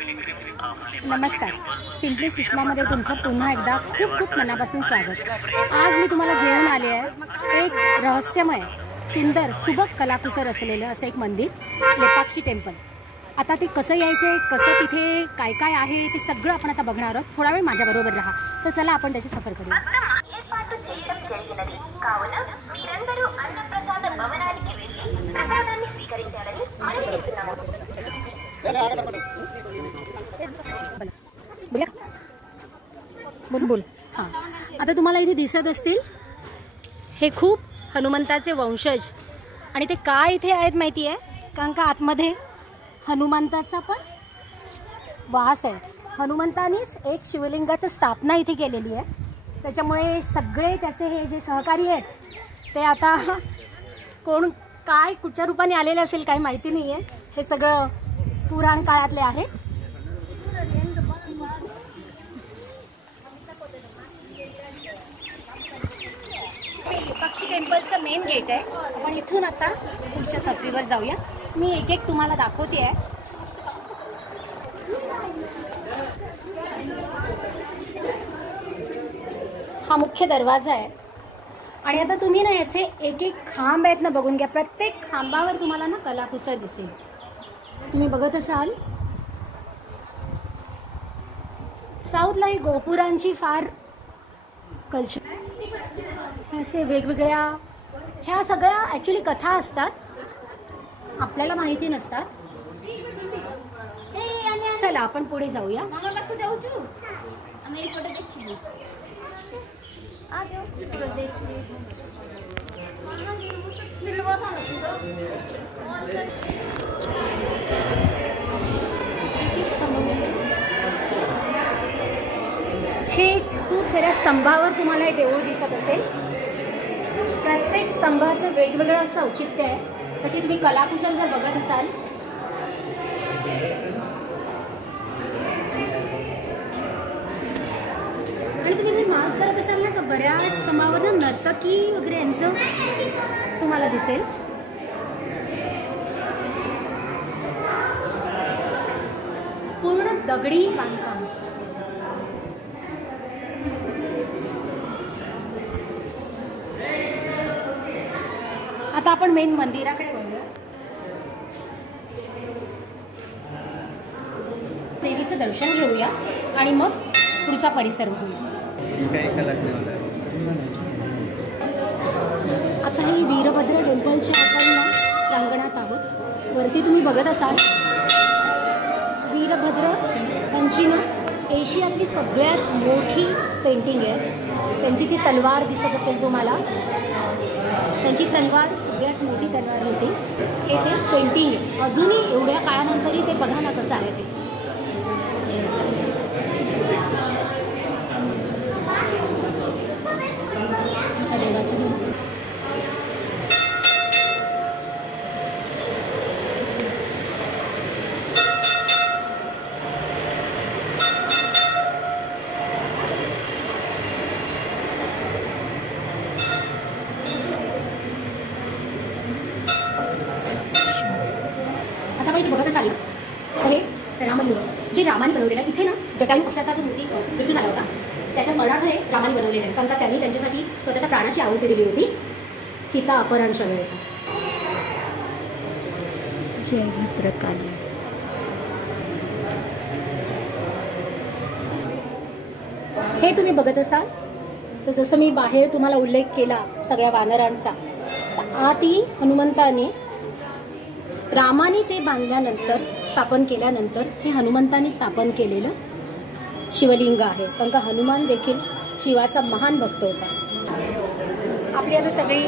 नमस्कार, सिम्पली सुषमामध्ये तुमचं पुन्हा एकदा खूप खूप मनापासून स्वागत। आज मी तुम्हाला घेऊन आले आहे एक रहस्यमय सुंदर सुबक कलाकुसर असलेलं असं एक मंदिर, लेपाक्षी टेम्पल। आता ते कसं यायचं, कसं तिथे काय काय आहे ते सगळं आपण आता बघणार आहोत। थोडा वेळ माझ्याबरोबर राहा। तर चला आपण त्याची सफर करूया। बोल हां, आता तुम्हाला इथे दिसत असतील हे खूप हनुमंताचे वंशज, आणि ते काय इथे आहेत माहिती आहे? कारण का आतमध्ये हनुमंताचा पण वास आहे। हनुमंतानीच एक शिवलिंगाची स्थापना इथे केलेली आहे, त्याच्यामुळे सगळे त्याचे हे जे सहकारी आहेत ते आता कोण काय कुठच्या रूपाने आलेले असेल काही माहिती नाही आहे। हे सगळं पुराण काळातले आहेत। लेपाक्षी टेम्पलचं मेन गेट आहे। आपण इथून आता पुढच्या सफरीवर जाऊया। मी एक एक तुम्हाला दाखवते आहे। हा मुख्य दरवाजा आहे, आणि आता तुम्ही ना याचे एक एक खांब आहेत ना बघून घ्या। प्रत्येक खांबावर तुम्हाला ना कलाकुसर दिसेल। तुम्ही बघत असाल साऊथला ही गोपुरांची फार कल्चर, असे वेगवेगळ्या ह्या सगळ्या ॲक्च्युली कथा असतात, आपल्याला माहिती नसतात। चला आपण पुढे जाऊया। हे खूप साऱ्या स्तंभावर तुम्हाला हे देऊळ दिसत असेल। प्रत्येक स्तंभाचं वेगवेगळं असं औचित्य आहे। त्याची तुम्ही कलाकुसर जर बघत असाल आणि तुम्ही जर मार्क करत असाल ना, तर बऱ्याच स्तंभावर ना नर्तकी वगैरे यांचं तुम्हाला दिसेल। पूर्ण दगडी बांधकाम। आता आपण मेन मंदिराकडे वळूया। देवीचं दर्शन घेऊया आणि मग पुढचा परिसर बघूया। आता हे वीरभद्र टेम्पलच्या आपण प्रांगणात आहोत। वरती तुम्ही बघत असाल वीरभद्र यांची ना एशियातली सगळ्यात मोठी पेंटिंग आहे। त्यांची ती तलवार दिसत असेल तुम्हाला, त्यांची तलवार सगळ्यात मोठी तलवार होती। हे ते पेंटिंग आहे। अजूनही एवढ्या काळानंतरही ते बघा ना कसं आहे ते। बघत असाल हे रामलिंग जे रामाने बनवलेलं आहे। इथे ना जटायू पक्षाचा जो मृत्यू झाला होता त्याच्या स्मरणार्थ हे रामाने बनवलेलं आहे, कारण का त्यांनी त्यांच्यासाठी स्वतःच्या प्राणाची आहुती दिली होती सीता अपहरणच्या वेळेला। जय भद्रकाली। हे तुम्ही बघत असाल तर जसं मी बाहेर तुम्हाला उल्लेख केला सगळ्या वानरांचा, तर आतही हनुमंताने रामाने ते बांधल्यानंतर स्थापन केल्यानंतर हे हनुमंताने स्थापन केलेलं शिवलिंग आहे, कारण का हनुमान देखील शिवाचा महान भक्त होता। आपली आता सगळी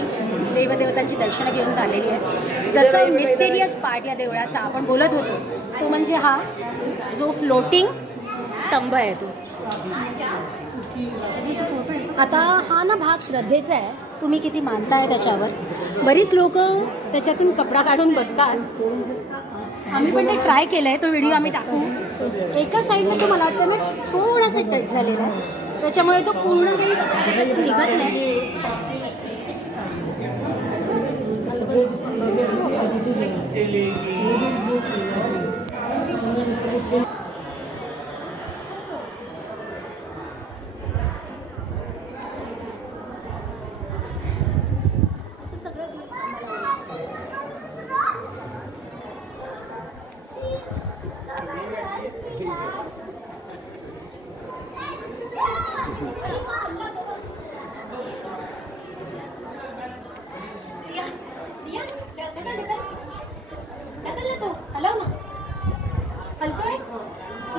देवदेवतांची दर्शनं घेऊन झालेली आहे। जसं मिस्टेरियस पार्ट या देवळाचा आपण बोलत होतो तो म्हणजे हा जो फ्लोटिंग स्तंभ आहे तो। आता हा ना भाग श्रद्धेचा आहे, तुम्ही किती मानताय त्याच्यावर। बरीच लोक त्याच्यातून कपडा काढून बघतात। आम्ही पण ते ट्राय केलं आहे, तो व्हिडिओ आम्ही टाकू। एका साईडला तो मला वाटतं ना थोडासा टच झालेला आहे, त्याच्यामुळे तो पूर्ण काही त्याच्यातून निघत नाही।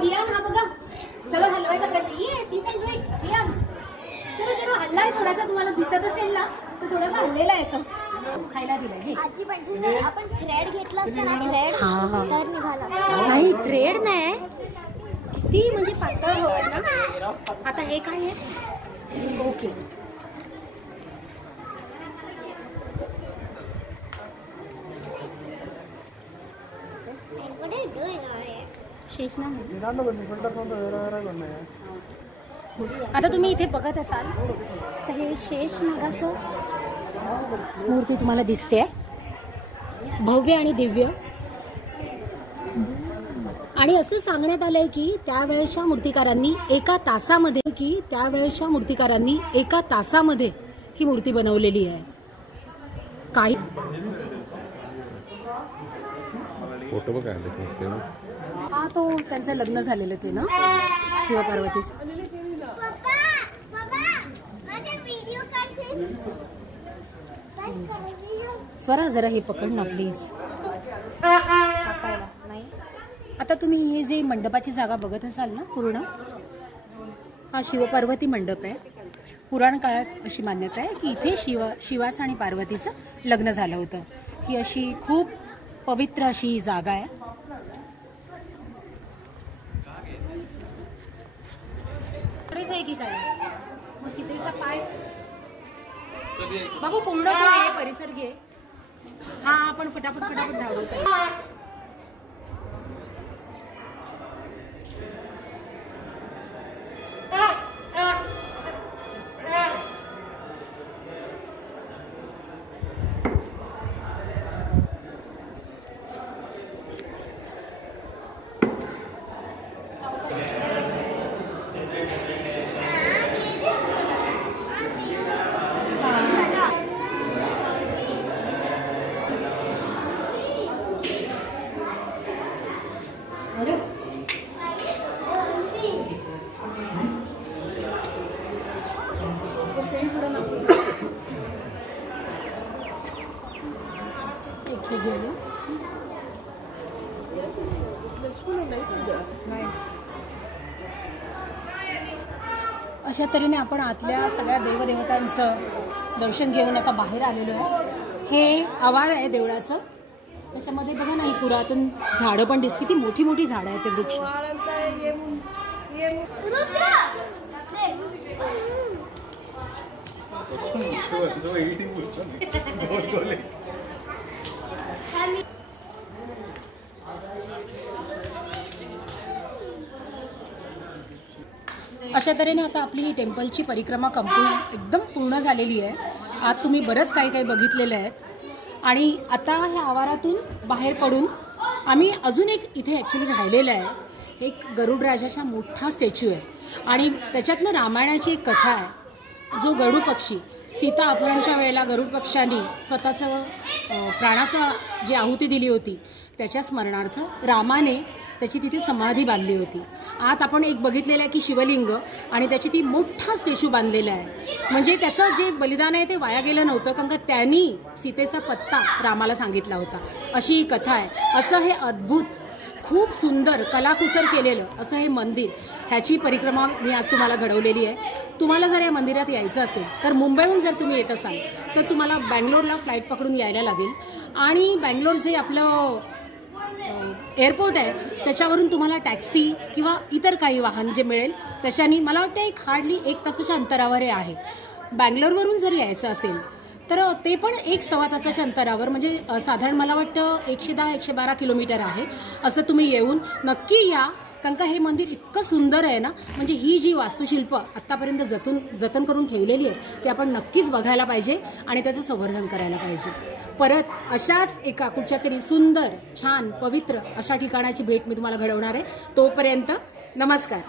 रियान हा बघा त्याला हलवायचा प्रयत्न. Yes you can do it Riyan. चलो चलो हल्लाय थोडासा, तुम्हाला दिसत असेल ना तर थोडासा हल्लेला येतो. खायला दिलाय आजी म्हणजे आपण थ्रेड घेतला असता ना, थ्रेड तर निघाला. नाही थ्रेड नाही, किती म्हणजे पातळ हवं ना. आता हे काय आहे? ओके शेष नाही. आता तुम्ही इथे बघत असाल तर हे शेष नागाचं मूर्ती तुम्हाला दिसते, भव्य आणि दिव्य. आणि असं सांगण्यात आलंय की त्यावेळेच्या मूर्तिकारांनी एका तासामध्ये ही मूर्ती बनवलेली आहे. काही फोटो बघा मस्त. हा तो त्यांचं लग्न झालेलं ते ना शिवपार्वतीचं. स्वरा जरा हे पकड ना प्लीज. नाही आता तुम्ही हे जे मंडपाची जागा बघत असाल ना पूर्ण, हा शिवपार्वती मंडप आहे. पुराण काळात अशी मान्यता आहे की इथे शिवास आणि पार्वतीचं लग्न झालं होतं. ही अशी खूप पवित्र अशी जागा आहे. आहे की काय मग सीतेचा पाय बाबू पूर्ण परिसर घे. हा आपण फटाफट धावतो. अशा तऱ्हेने आपण आतल्या सगळ्या देवदेवतांचं दर्शन घेऊन आता बाहेर आलेलो आहे. हे आवार आहे देवळाचं. त्याच्यामध्ये बघा ना ही पुरातन झाडं पण दिसत, किती मोठी मोठी झाडं आहेत ते वृक्ष. अशा तऱ्हेने आता आपली ही टेम्पलची परिक्रमा एकदम पूर्ण झालेली आहे. आत तुम्ही बरंच काही बघितलेलं आहे. आणि आता ह्या आवारातून बाहेर पडून आम्ही अजून एक इथे ॲक्च्युली राहिलेलं आहे. एक गरुड राजाचा मोठा स्टॅच्यू आहे आणि त्याच्यातनं रामायणाची एक कथा आहे. जो गरुड पक्षी सीता अपहरणाच्या वेळेला गरुड पक्षांनी स्वतःचं प्राणाचा जी आहुती दिली होती त्याच्या स्मरणार्थ रामाने त्याची तिथे समाधी बांधली होती. आत आपण एक बघितलेलं आहे की शिवलिंग आणि त्याची ती मोठा स्टॅच्यू बांधलेला आहे. म्हणजे त्याचं जे बलिदान आहे ते वाया गेलं नव्हतं, कारण का त्यांनी सीतेचा पत्ता रामाला सांगितला होता, अशी ही कथा आहे. असं हे अद्भुत खूप सुंदर कलाकुसर केलेलं असं हे मंदिर, ह्याची परिक्रमा मी आज तुम्हाला घडवलेली आहे. तुम्हाला जर या मंदिरात यायचं असेल तर मुंबईहून जर तुम्ही येत असाल तर तुम्हाला बँगलोरला फ्लाईट पकडून यायला लागेल. आणि बँगलोर जे आपलं एअरपोर्ट आहे त्याच्यावरून तुम्हाला टॅक्सी किंवा इतर काही वाहन जे मिळेल त्याच्यानी मला वाटतं एक हार्डली 1 तासाच्या अंतरावर आहे. बँगलोरवरून जर यायचं असेल तर ते पण 1-1.25 तासाच्या अंतरावर, म्हणजे साधारण मला वाटतं 110-112 किलोमीटर आहे. असं तुम्ही येऊन नक्की या, कारण का हे मंदिर इतकं सुंदर आहे ना. म्हणजे ही जी वास्तुशिल्प आत्तापर्यंत जतन करून ठेवलेली आहे ती आपण नक्कीच बघायला पाहिजे आणि त्याचं संवर्धन करायला पाहिजे. परत अशाच एका कुठच्या तरी सुंदर छान पवित्र अशा ठिकाणाची भेट मी तुम्हाला घडवणार आहे. तोपर्यंत नमस्कार.